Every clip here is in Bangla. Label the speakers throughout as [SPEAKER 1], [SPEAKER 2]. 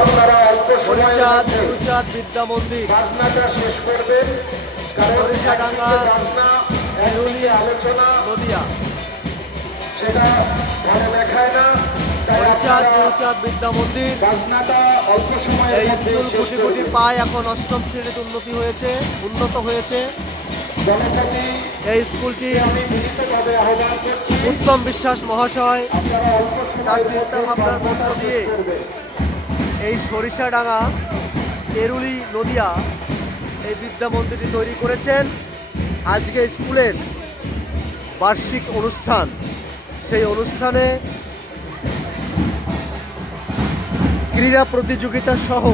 [SPEAKER 1] আপনারা
[SPEAKER 2] হরিচাঁদ গুরুচাঁদ বিদ্যা মন্দির। সরিষাডাঙ্গা, নদিয়া। হরিচাঁদ গুরুচাঁদ বিদ্যা মন্দির। এই স্কুল কোটি কোটি পায় এখন অষ্টম শ্রেণীতে উন্নতি হয়েছে উন্নত হয়েছে। এই স্কুলটি উত্তম বিশ্বাস মহাশয় তার চিন্তা ভাবনার মধ্য দিয়ে। এই সরিষাডাঙ্গা, তেরুলি নদিয়া এই বিদ্যা মন্দিরটি তৈরি করেছেন। আজকে স্কুলের বার্ষিক অনুষ্ঠান। সেই অনুষ্ঠানে ক্রীড়া প্রতিযোগিতা সহ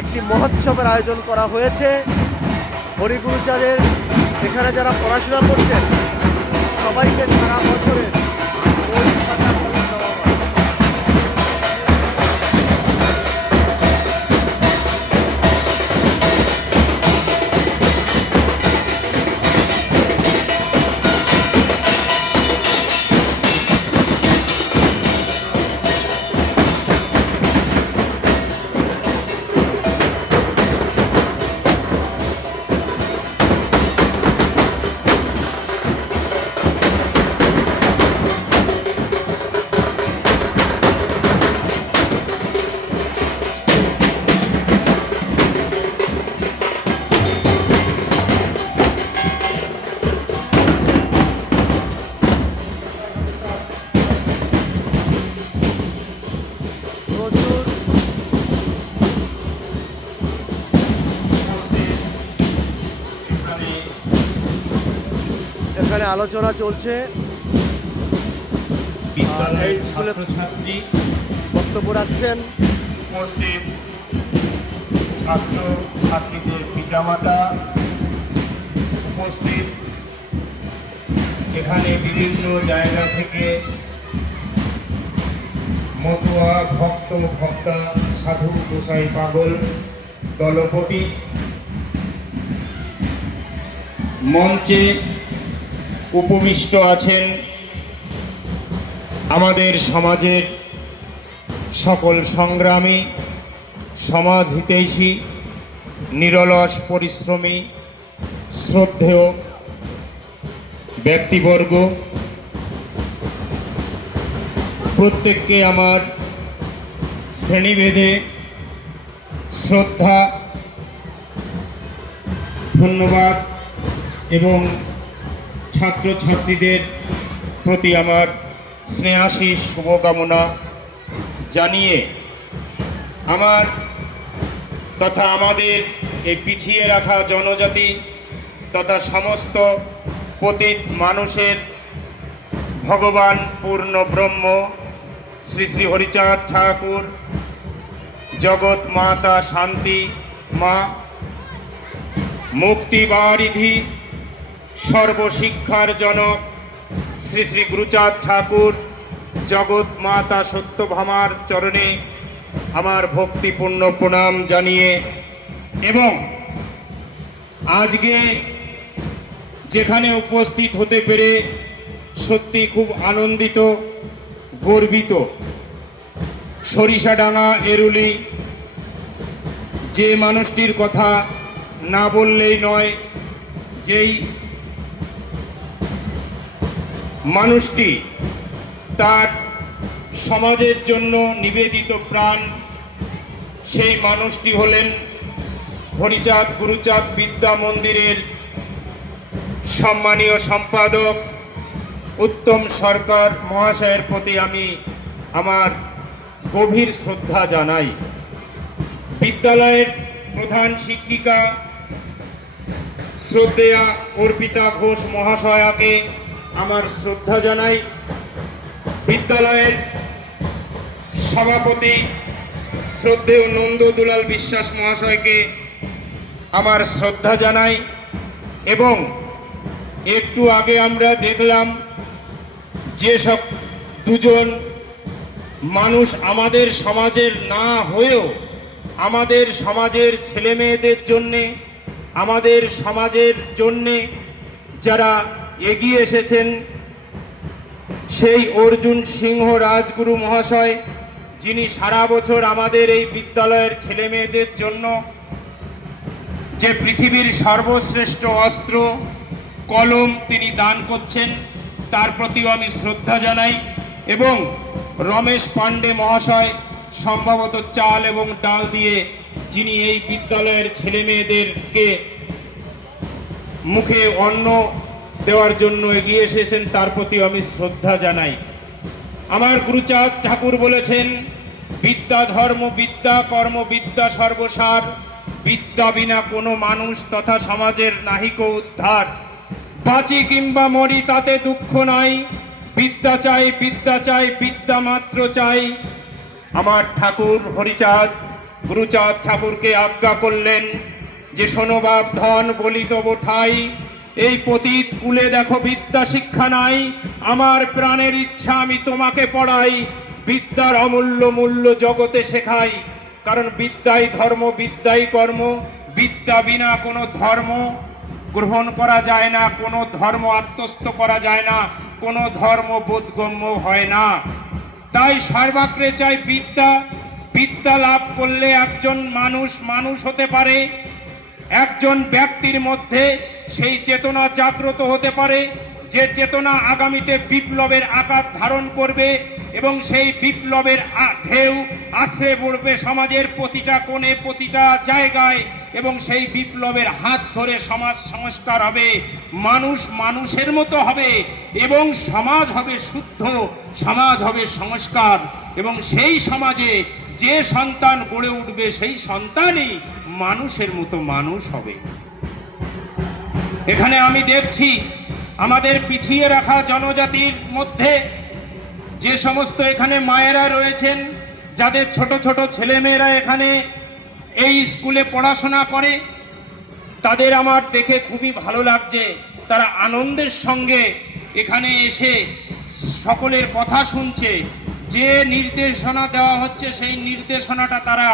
[SPEAKER 2] একটি মহোৎসবের আয়োজন করা হয়েছে। হরিগুরুচাঁদের, এখানে যারা পড়াশোনা করছেন, সবাইকে সারা বছরের এখানে আলোচনা চলছে। এই স্কুলে- বক্তব্য রাখছেন।
[SPEAKER 3] ছাত্র ছাত্রীদের পিতামাতা উপস্থিত। এখানে বিভিন্ন জায়গা থেকে মতুয়া ভক্ত ভক্তা সাধু গোসাই পাগল দলপতি মঞ্চে উপবিষ্ট আছেন আমাদের সমাজের সকল সংগ্রামী, সমাজ হিতৈষী নিরলস পরিশ্রমী, শ্রদ্ধেয় ব্যক্তিবর্গ। প্রত্যেককে আমার শ্রেণীভেদে শ্রদ্ধা, ধন্যবাদ এবং ছাত্রছাত্রীদের প্রতি আমার স্নেহাশিস শুভকামনা জানিয়ে আমার তথা আমাদের এই পিছিয়ে রাখা জনজাতি তথা সমস্ত পতিত মানুষের ভগবান পূর্ণ ব্রহ্ম শ্রী শ্রী হরিচাঁদ ঠাকুর, জগৎ মাতা শান্তি মা মুক্তিবারিধি সর্বশিক্ষার জনক শ্রী শ্রী গুরুচাঁদ ঠাকুর, জগৎ মাতা সত্যভামার চরণে আমার ভক্তিপূর্ণ প্রণাম জানিয়ে এবং আজকে যেখানে উপস্থিত হতে পেরে সত্যি খুব আনন্দিত, গর্বিত সরিষাডাঙ্গা এরুলি, যে মানুষটির কথা না বললেই নয়, যেই মানুষটি তার সমাজের জন্য নিবেদিত প্রাণ। সেই মানুষটি হলেন হরিচাঁদ গুরুচাঁদ বিদ্যা মন্দিরের সম্মানীয় সম্পাদক, উত্তম সরকার মহাশয়ের প্রতি আমি আমার গভীর শ্রদ্ধা জানাই। বিদ্যালয়ের প্রধান শিক্ষিকা শ্রদ্ধেয়া অর্পিতা ঘোষ মহাশয়াকে আমার শ্রদ্ধা জানাই বিদ্যালয়ের সভাপতি শ্রদ্ধেয় নন্দ দুলাল বিশ্বাস মহাশয়কে আমার শ্রদ্ধা জানাই এবং একটু আগে আমরা দেখলাম যে সব দুজন মানুষ আমাদের সমাজের না হয়েও আমাদের সমাজের ছেলে মেয়েদের জন্যে, আমাদের সমাজের জন্যে যারা এগিয়ে এসেছেন সেই অর্জুন সিংহ রাজগুরু মহাশয়, যিনি সারা বছর আমাদের এই বিদ্যালয়ের ছেলে মেয়েদের জন্য যে পৃথিবীর সর্বশ্রেষ্ঠ অস্ত্র, কলম তিনি দান করছেন, তার প্রতিও আমি শ্রদ্ধা জানাই এবং রমেশ পাণ্ডে মহাশয় সম্ভবত চাল এবং ডাল দিয়ে যিনি এই বিদ্যালয়ের ছেলে মেয়েদেরকে মুখে অন্ন দেওয়ার জন্য এগিয়ে এসেছেন, তার প্রতি আমি শ্রদ্ধা জানাই। আমার গুরুচাঁদ ঠাকুর বলেছেন, বিদ্যা ধর্ম, বিদ্যা কর্ম, বিদ্যা সর্বসার। বিদ্যা বিনা কোনো মানুষ তথা সমাজের নাহিক উদ্ধার। বাঁচি কিংবা মরি তাতে দুঃখ নাই। বিদ্যা চাই বিদ্যা চাই, বিদ্যা মাত্র চাই। আমার ঠাকুর হরিচাঁদ, গুরুচাঁদ ঠাকুরকে আজ্ঞা করলেন যে, শোনো বাপ ধন বলিত বোঠাই এই পতীত কুলে দেখো বিদ্যা শিক্ষা নাই। আমার প্রাণের ইচ্ছা আমি তোমাকে পড়াই। বিদ্যার অমূল্য মূল্য জগতে শেখাই। কারণ বিদ্যাই ধর্ম, বিদ্যাই কর্ম। বিদ্যা বিনা কোনো ধর্ম গ্রহণ করা যায় না। কোনো ধর্ম আত্মস্থ করা যায় না। কোনো ধর্ম বোধগম্য হয় না। তাই সর্বাগ্রে চাই বিদ্যা। বিদ্যা লাভ করলে একজন মানুষ মানুষ হতে পারে। একজন ব্যক্তির মধ্যে সেই চেতনা জাগ্রত হতে পারে, যে চেতনা আগামীতে বিপ্লবের আকার ধারণ করবে এবং সেই বিপ্লবের ঢেউ আশ্রে পড়বে সমাজের প্রতিটা কোণে, প্রতিটা জায়গায় এবং সেই বিপ্লবের হাত ধরে সমাজ সংস্কার হবে, মানুষ মানুষের মতো হবে এবং সমাজ হবে শুদ্ধ, সমাজ হবে সংস্কার এবং সেই সমাজে যে সন্তান গড়ে উঠবে সেই সন্তানই মানুষের মতো মানুষ হবে। এখানে আমি দেখছি আমাদের পিছিয়ে রাখা জনজাতির মধ্যে যে সমস্ত এখানে মায়েরা রয়েছেন, যাদের ছোট ছোট ছেলেমেয়েরা এখানে এই স্কুলে পড়াশোনা করে, তাদের আমার দেখে খুবই ভালো লাগছে। তারা আনন্দের সঙ্গে এখানে এসে সকলের কথা শুনছে। যে নির্দেশনা দেওয়া হচ্ছে, সেই নির্দেশনাটা তারা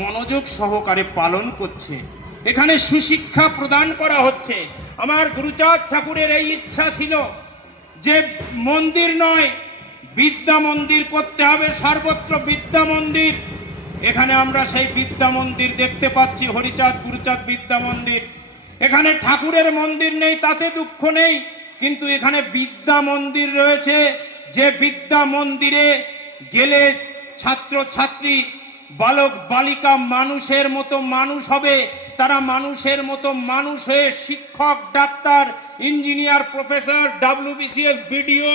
[SPEAKER 3] মনোযোগ সহকারে পালন করছে। এখানে সুশিক্ষা প্রদান করা হচ্ছে। আমার গুরুচাঁদ ঠাকুরের এই ইচ্ছা ছিল যে মন্দির নয়, বিদ্যা মন্দির করতে হবে, সর্বত্র বিদ্যা মন্দির। এখানে আমরা সেই বিদ্যা মন্দির দেখতে পাচ্ছি, হরিচাঁদ, গুরুচাঁদ বিদ্যা মন্দির। এখানে ঠাকুরের মন্দির নেই, তাতে দুঃখ নেই, কিন্তু এখানে বিদ্যা মন্দির রয়েছে। যে বিদ্যা মন্দিরে গেলে ছাত্র ছাত্রী বালক, বালিকা মানুষের মতো মানুষ হবে তারা মানুষের মতো মানুষ হয়ে শিক্ষক, doctor, engineer, professor, WBCS, BDO,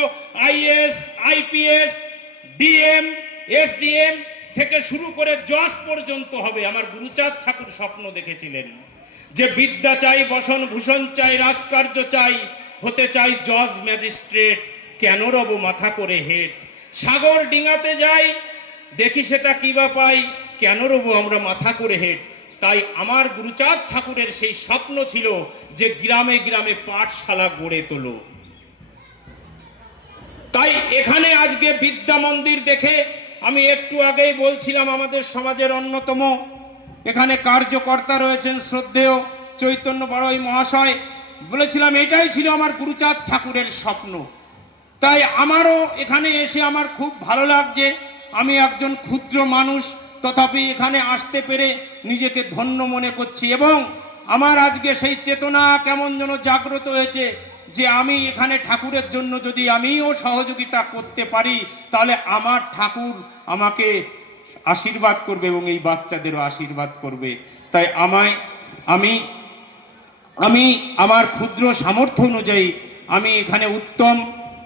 [SPEAKER 3] IAS, IPS, DM, SDM থেকে শুরু করে জজ পর্যন্ত হবে। আমার গুরুচাঁদ ঠাকুর স্বপ্ন দেখেছিলেন যে বিদ্যা চাই, বসন ভূষণ চাই, রাজকার্য চাই, হতে চাই জজ, ম্যাজিস্ট্রেট, কেন রব মাথা করে হেট? সাগর ডিঙাতে যাই, দেখি সেটা কি বা পাই, কেন রব আমরা মাথা করে হেড তাই আমার গুরুচাঁদ ঠাকুরের সেই স্বপ্ন ছিল যে গ্রামে গ্রামে পাঠশালা গড়ে তোলো। তাই এখানে আজকে বিদ্যা মন্দির দেখে আমি একটু আগেই বলছিলাম আমাদের সমাজের অন্যতম। এখানে কার্যকর্তা রয়েছেন শ্রদ্ধেয় চৈতন্য বড়ই মহাশয়। বলেছিলাম, এটাই ছিল আমার গুরুচাঁদ ঠাকুরের স্বপ্ন। তাই আমারও এখানে এসে আমার খুব ভালো লাগছে। আমি একজন ক্ষুদ্র মানুষ তথাপি এখানে আসতে পেরে নিজেকে ধন্য মনে করছি এবং আমার আজকে সেই চেতনা কেমন যেন জাগ্রত হয়েছে যে আমি এখানে ঠাকুরের জন্য যদি আমিও সহযোগিতা করতে পারি, তাহলে আমার ঠাকুর আমাকে আশীর্বাদ করবে এবং এই বাচ্চাদেরও আশীর্বাদ করবে। তাই আমায়, আমি আমি আমার ক্ষুদ্র সামর্থ্য অনুযায়ী আমি এখানে উত্তম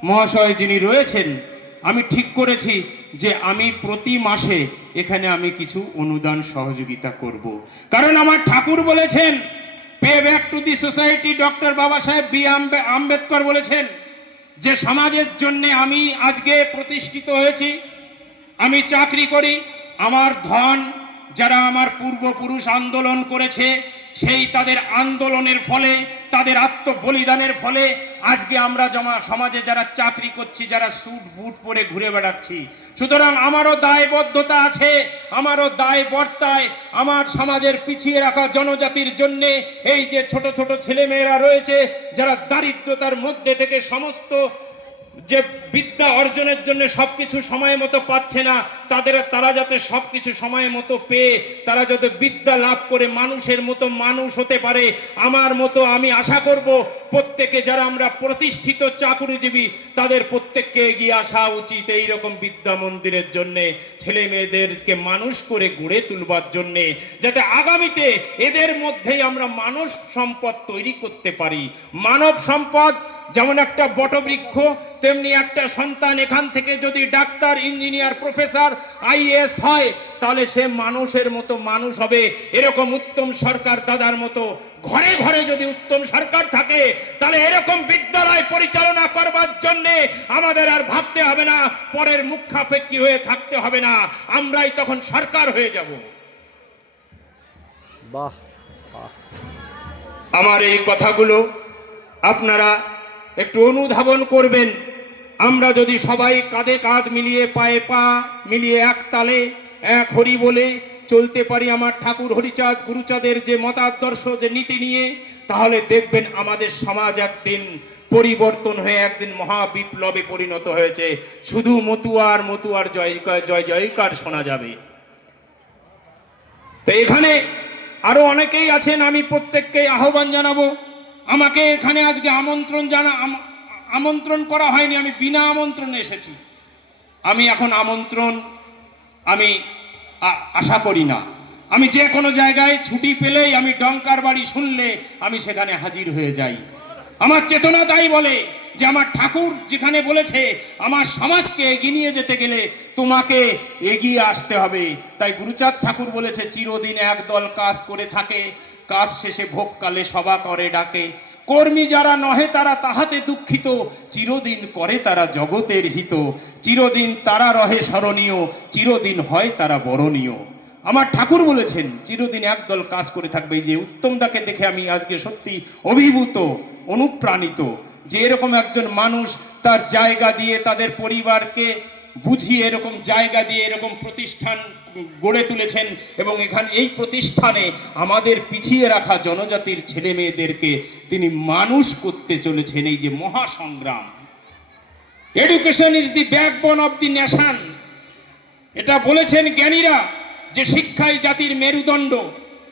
[SPEAKER 3] মহাশয় যিনি রয়েছেন, আমি ঠিক করেছি যে আমি প্রতি মাসে এখানে আমি কিছু অনুদান সহযোগিতা করব। কারণ আমার ঠাকুর বলেছেন pay back to the society doctor Baba Saheb B Ambedkar বলেছেন, যে সমাজের জন্য আমি আজকে প্রতিষ্ঠিত হয়েছি, আমি চাকরি করি, আমার ধন যারা আমার পূর্বপুরুষ আন্দোলন করেছে, সেই তাদের আন্দোলনের ফলে তাদের আত্মবলিদানের ফলে আজকে আমরা জমা সমাজে যারা চাকরি করছি, যারা স্যুট বুট পরে ঘুরে বেড়াচ্ছি, সুতরাং আমারও দায়বদ্ধতা আছে, আমারও দায় বর্তায় আমার সমাজের পিছিয়ে রাখা জনজাতির জন্যে এই যে ছোট ছোট ছেলেমেয়েরা রয়েছে, যারা দারিদ্রতার মধ্যে থেকে সমস্ত যে বিদ্যা অর্জনের জন্য সব কিছু সময় মতো পাচ্ছে না, তাদের তারা যাতে সব কিছু সময় মতো পেয়ে, তারা যাতে বিদ্যা লাভ করে মানুষের মতো মানুষ হতে পারে, আমার মতো আমি আশা করব প্রত্যেকে যারা আমরা প্রতিষ্ঠিত চাকুরিজীবী, তাদের প্রত্যেককে এগিয়ে আসা উচিত এই রকম বিদ্যা মন্দিরের জন্যে, ছেলে মেয়েদেরকে মানুষ করে গড়ে তুলবার জন্যে, যাতে আগামীতে এদের মধ্যেই আমরা মানব সম্পদ তৈরি করতে পারি। মানব সম্পদ যেমন একটা বটবৃক্ষ তেমনি একটা সন্তান এখান থেকে যদি ডাক্তার ইঞ্জিনিয়ার প্রফেসর আইএস হয় তাহলে সে মানুষের মতো মানুষ হবে। এরকম উত্তম সরকার দাদার মতো। ঘরে ঘরে যদি উত্তম সরকার থাকে তাহলে এরকম বিদ্যালয় পরিচালনা করবার জন্যে আমাদের আর ভাবতে হবে না পরের মুখাপেক্ষী হয়ে থাকতে হবে না। আমরাই তখন সরকার হয়ে যাব।
[SPEAKER 2] বাহ।
[SPEAKER 3] আমার এই কথাগুলো আপনারা একটু অনুধাবন করবেন। আমরা যদি সবাই কাঁধে কাঁধ মিলিয়ে পায়ে পা মিলিয়ে এক তালে, এক হরি বলে চলতে পারি আমার ঠাকুর হরিচাঁদ, গুরুচাঁদের যে মতাদর্শ, যে নীতি নিয়ে, তাহলে দেখবেন আমাদের সমাজ একদিন পরিবর্তন হয়ে একদিন মহা বিপ্লবে পরিণত হয়েছে। শুধু মতুয়ার মতুয়ার জয় জয় জয়কার শোনা যাবে। তো এখানে আরও অনেকেই আছেন, আমি প্রত্যেককে আহ্বান জানাব। আমাকে এখানে আজকে আমন্ত্রণ জানা, আম- আমন্ত্রণ করা হয়নি, আমি বিনা আমন্ত্রণে এসেছি। আমি এখন আমন্ত্রণ, আমি আশা করি না। আমি যে কোনো জায়গায় ছুটি পেলেই আমি ডঙ্কার বাড়ি শুনলে আমি সেখানে হাজির হয়ে যাই। আমার চেতনা তাই বলে যে আমার ঠাকুর যেখানে বলেছে, আমার সমাজকে এগিয়ে নিয়ে যেতে গেলে তোমাকে এগিয়ে আসতে হবে। তাই গুরুচাঁদ ঠাকুর বলেছে, চিরদিন একদল কাজ করে থাকে কাজ শেষে ভোগকালে সভা করে, ডাকে। কর্মী যারা নহে, তারা তাহাতে দুঃখিত। চিরদিন করে তারা জগতের হিত। চিরদিন তারা রহে স্মরণীয়। চিরদিন হয় তারা বরণীয়। আমার ঠাকুর বলেছেন, চিরদিন একদল কাজ করে থাকবে। যে উত্তমদাকে দেখে আমি আজকে সত্যি অভিভূত, অনুপ্রাণিত যে এরকম একজন মানুষ তার জায়গা দিয়ে তাদের পরিবারকে বুঝিয়ে এরকম জায়গা দিয়ে এরকম প্রতিষ্ঠান গড়ে তুলেছেন এবং এখানে এই প্রতিষ্ঠানে আমাদের পিছিয়ে রাখা জনজাতির ছেলে মেয়েদেরকে তিনি মানুষ করতে চলেছেন, এই যে মহাসংগ্রাম। Education is the backbone of the nation এটা বলেছেন জ্ঞানীরা যে শিক্ষাই জাতির মেরুদণ্ড।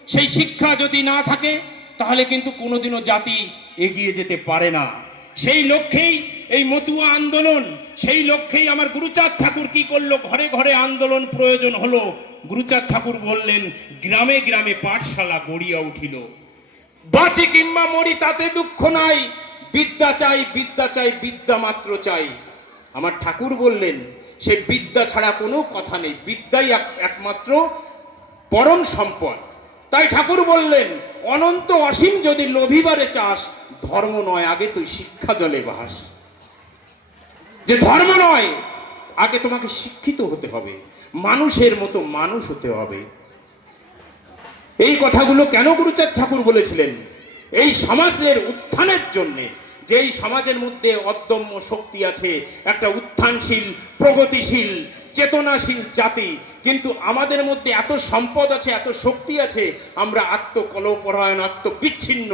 [SPEAKER 3] সেই শিক্ষা যদি না থাকে, তাহলে কিন্তু কোনোদিনও জাতি এগিয়ে যেতে পারে না। সেই লক্ষ্যেই এই মতুয়া আন্দোলন, সেই লক্ষ্যেই আমার গুরুচাঁদ ঠাকুর কি করল? ঘরে ঘরে আন্দোলন প্রয়োজন হলো। গুরুচাঁদ ঠাকুর বললেন, গ্রামে গ্রামে পাঠশালা গড়িয়া উঠিল। বাঁচি কিংবা মরি তাতে দুঃখ নাই। বিদ্যা চাই বিদ্যা চাই, বিদ্যা মাত্র চাই। আমার ঠাকুর বললেন, সে বিদ্যা ছাড়া কোনো কথা নেই। বিদ্যাই এক- একমাত্র পরম সম্পদ। তাই ঠাকুর বললেন, অনন্ত অসীম যদি লোভিবারে চাস ধর্ম নয়, আগে তুই শিক্ষা জলে বাস। যে ধর্ম নয়, আগে তোমাকে শিক্ষিত হতে হবে, মানুষের মতো মানুষ হতে হবে। এই কথাগুলো কেন গুরুচাঁদ ঠাকুর বলেছিলেন? এই সমাজের উত্থানের জন্যে যে এই সমাজের মধ্যে অদম্য শক্তি আছে, একটা উত্থানশীল, প্রগতিশীল, চেতনাশীল জাতি, কিন্তু আমাদের মধ্যে এত সম্পদ আছে, এত শক্তি আছে, আমরা আত্মকলপরায়ণ, আত্মবিচ্ছিন্ন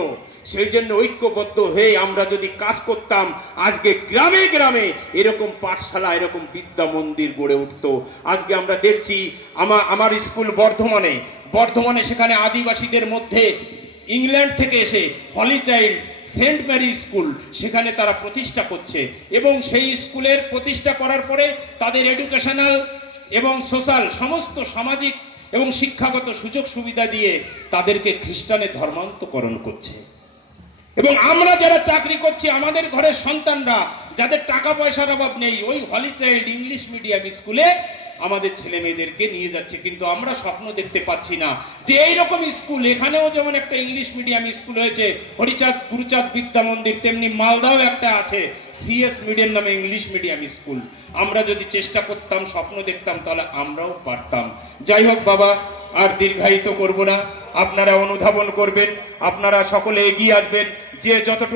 [SPEAKER 3] সেই জন্য ঐক্যবদ্ধ হয়ে আমরা যদি কাজ করতাম, আজকে গ্রামে গ্রামে এরকম পাঠশালা, এরকম বিদ্যা মন্দির গড়ে উঠতো। আজকে আমরা দেখছি আমার আমার স্কুল বর্ধমানে বর্ধমানে সেখানে আদিবাসীদের মধ্যে ইংল্যান্ড থেকে এসে holy child saint Mary school সেখানে তারা প্রতিষ্ঠা করছে এবং সেই স্কুলের প্রতিষ্ঠা করার পরে তাদের এডুকেশনাল এবং সোশ্যাল সমস্ত সামাজিক এবং শিক্ষাগত সুযোগ সুবিধা দিয়ে তাদেরকে খ্রিস্টানে ধর্মান্তকরণ করছে। এবং আমরা যারা চাকরি করছি, আমাদের ঘরের সন্তানরা, যাদের টাকা পয়সার অভাব নেই, ওই হলি চাইল্ড ইংলিশ মিডিয়াম স্কুলে আমাদের ছেলে মেয়েদেরকে নিয়ে যাচ্ছে। কিন্তু আমরা স্বপ্ন দেখতে পাচ্ছি না যে এইরকম স্কুল, এখানেও যেমন একটা ইংলিশ মিডিয়াম স্কুল হয়েছে, হরিচাঁদ, গুরুচাঁদ বিদ্যা মন্দির, তেমনি মালদাও একটা আছে সিএস মিডিয়াম নামে ইংলিশ মিডিয়াম স্কুল। আমরা যদি চেষ্টা করতাম, স্বপ্ন দেখতাম, তাহলে আমরাও পারতাম। যাই হোক বাবা আর দীর্ঘায়িত করব না। আপনারা অনুধাবন করবেন আপনারা সকলে এগিয়ে আসবেন। যে যতটুকু